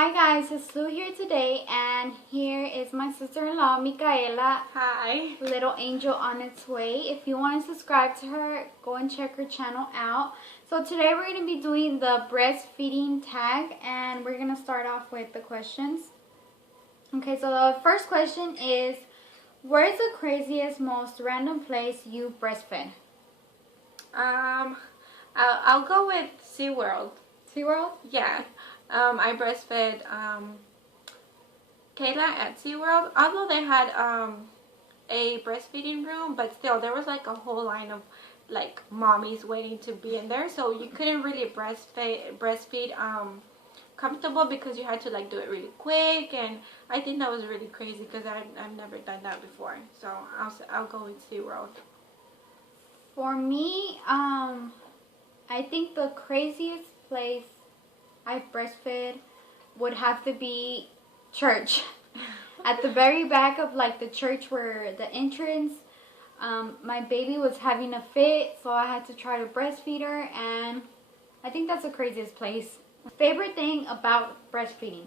Hi guys, it's Lou here today, and here is my sister-in-law, Micaela. Hi. Little angel on its way. If you want to subscribe to her, go and check her channel out. So today we're going to be doing the breastfeeding tag, and we're going to start off with the questions. Okay, so the first question is, where is the craziest, most random place you breastfed? I'll go with SeaWorld. SeaWorld? Yeah. I breastfed Kayla at SeaWorld. Although they had a breastfeeding room, but still there was like a whole line of like mommies waiting to be in there, so you couldn't really breastfeed comfortable because you had to like do it really quick, and I think that was really crazy because I've never done that before. So I'll go with SeaWorld. For me, I think the craziest place I breastfed would have to be church. At the very back of like the church where the entrance, my baby was having a fit, so I had to try to breastfeed her, and I think that's the craziest place. Favorite thing about breastfeeding?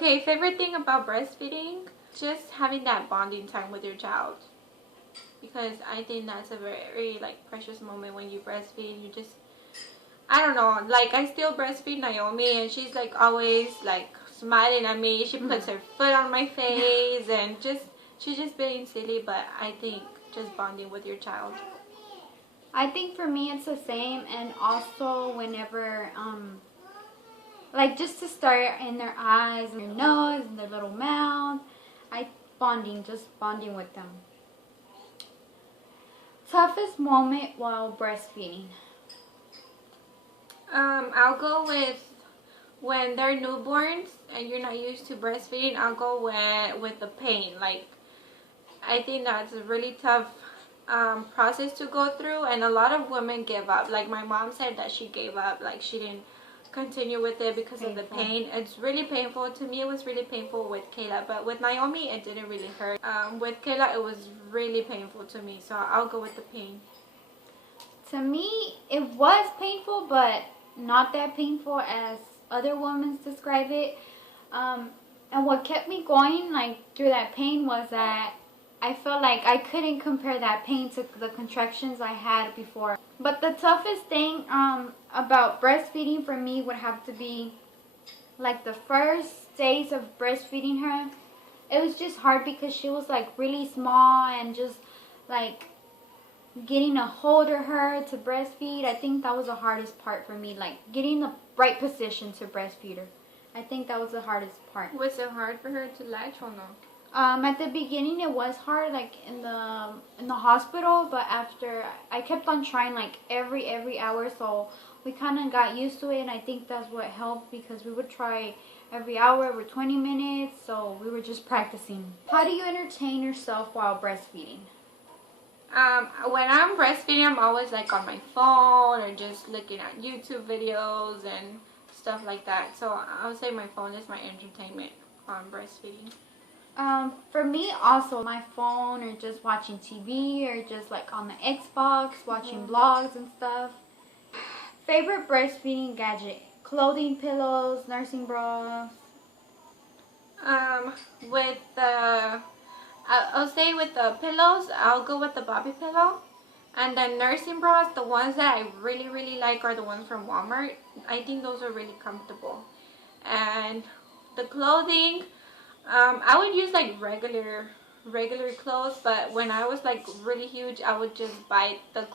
Okay, favorite thing about breastfeeding? Just having that bonding time with your child. Because I think that's a very like precious moment when you breastfeed. You just, I don't know, like I still breastfeed Naomi, and she's like always like smiling at me. She puts her foot on my face, and she's just being silly. But I think just bonding with your child. I think for me it's the same, and also whenever like just to start in their eyes and their nose and their little mouth, just bonding with them. Toughest moment while breastfeeding? I'll go with when they're newborns and you're not used to breastfeeding. I'll go with the pain. Like, I think that's a really tough process to go through, and a lot of women give up. Like my mom said that she gave up, like she didn't continue with it because of the pain. It's really painful. To me it was really painful with Kayla, but with Naomi it didn't really hurt. With Kayla it was really painful to me, so I'll go with the pain. To me it was painful, but not that painful as other women describe it. And what kept me going like through that pain was that I felt like I couldn't compare that pain to the contractions I had before. But the toughest thing about breastfeeding for me would have to be like the first days of breastfeeding her. It was just hard because she was like really small, and just like getting a hold of her to breastfeed, I think that was the hardest part for me. Like getting the right position to breastfeed her. I think that was the hardest part. Was it hard for her to latch or no? At the beginning it was hard, like in the hospital, but after I kept on trying like every hour, so we kind of got used to it, and I think that's what helped because we would try every hour, every 20 minutes, so we were just practicing. How do you entertain yourself while breastfeeding? When I'm breastfeeding, I'm always like on my phone or just looking at YouTube videos and stuff like that. So I would say my phone is my entertainment on breastfeeding. For me also, my phone, or just watching TV, or just like on the Xbox watching vlogs and stuff. Favorite breastfeeding gadget? Clothing, pillows, nursing bras? With the I'll say with the pillows, I'll go with the Bobby pillow. And then nursing bras, the ones that I really like are the ones from Walmart. I think those are really comfortable. And the clothing, I would use like regular clothes, but when I was like really huge, I would just buy the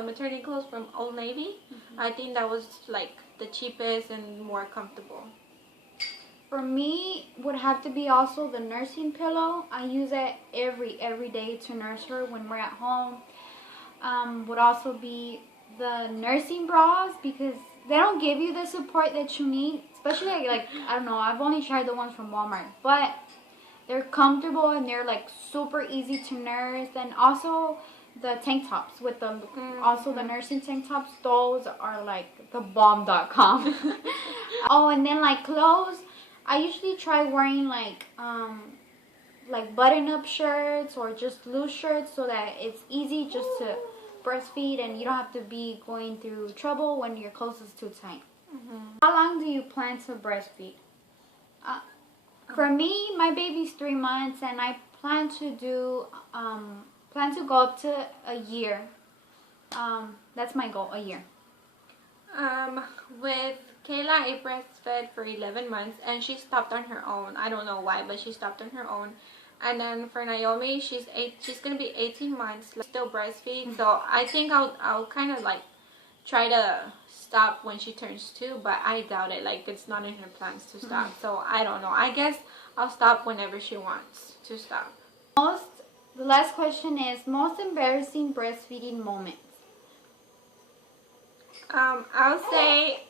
maternity clothes from Old Navy. I think that was like the cheapest and more comfortable. For me, would have to be also the nursing pillow. I use it every day to nurse her when we're at home. Would also be the nursing bras, because they don't give you the support that you need. Especially like I don't know, I've only tried the ones from Walmart, but they're comfortable and they're like super easy to nurse. And also the tank tops with the also the nursing tank tops, those are like the bomb.com. Oh, and then like clothes, I usually try wearing like button-up shirts or just loose shirts, so that it's easy just to breastfeed and you don't have to be going through trouble when your clothes is too tight. How long do you plan to breastfeed? For me, my baby's 3 months, and I plan to do go up to a year. That's my goal, a year. With Kayla, I breastfed for 11 months, and she stopped on her own. I don't know why, but she stopped on her own. And then for Naomi, she's gonna be 18 months, still breastfeed. So I think I'll kind of like try to stop when she turns 2, but I doubt it. Like, it's not in her plans to stop. So I don't know. I guess I'll stop whenever she wants to stop. The last question is most embarrassing breastfeeding moments. I'll say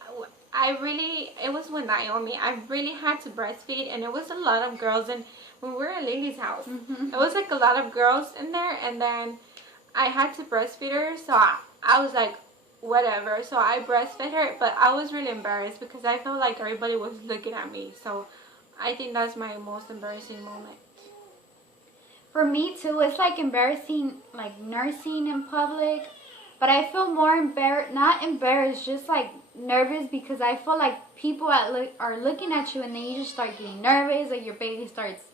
it was with Naomi. I really had to breastfeed, and it was a lot of girls, and when we were at Lily's house, it was like a lot of girls in there, and then I had to breastfeed her, so I was like, whatever. So I breastfed her, but I was really embarrassed because I felt like everybody was looking at me. So I think that's my most embarrassing moment. For me too, it's like embarrassing, like nursing in public. But I feel more not embarrassed, just like nervous, because I feel like people are looking at you, and then you just start getting nervous, like your baby starts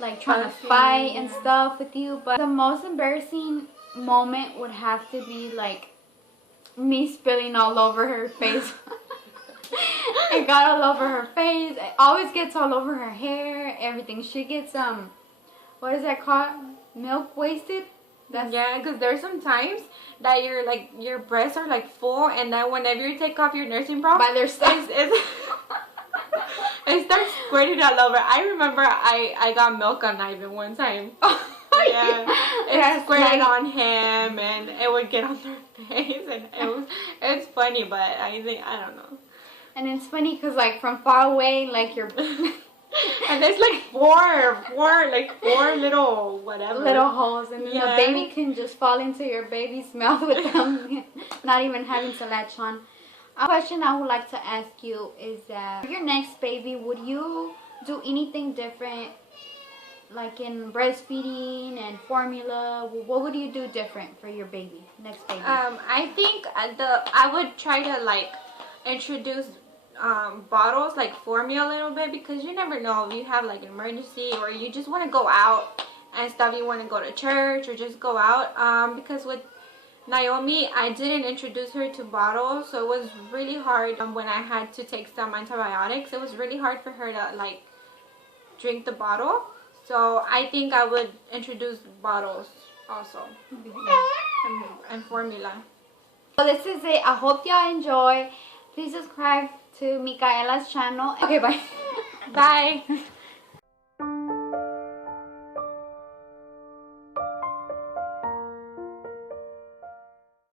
like trying to fight and stuff with you. But the most embarrassing moment would have to be like me spilling all over her face. It got all over her face. It always gets all over her hair, everything. She gets what is that called? Milk wasted? Yeah, because there's some times that your breasts are like full, and then whenever you take off your nursing bra, by their stuff, it starts squirting all over. I remember I got milk on Ivan one time. Yeah, it squirted on him, and it would get on their face, and it's funny, but I don't know. And it's funny because like from far away, like you're. And there's like four little whatever. Little holes, and then the baby can just fall into your baby's mouth with them, not even having to latch on. A question I would like to ask you is that for your next baby, would you do anything different, like in breastfeeding and formula? What would you do different for your next baby? I think I would try to like introduce bottles, like formula a little bit, because you never know if you have like an emergency or you just want to go out and stuff, you want to go to church or just go out. Because with Naomi, I didn't introduce her to bottles, so it was really hard when I had to take some antibiotics. It was really hard for her to like drink the bottle, so I think I would introduce bottles also and formula. So this is it. I hope y'all enjoy. Please subscribe to Micaela's channel. Okay, bye. Bye.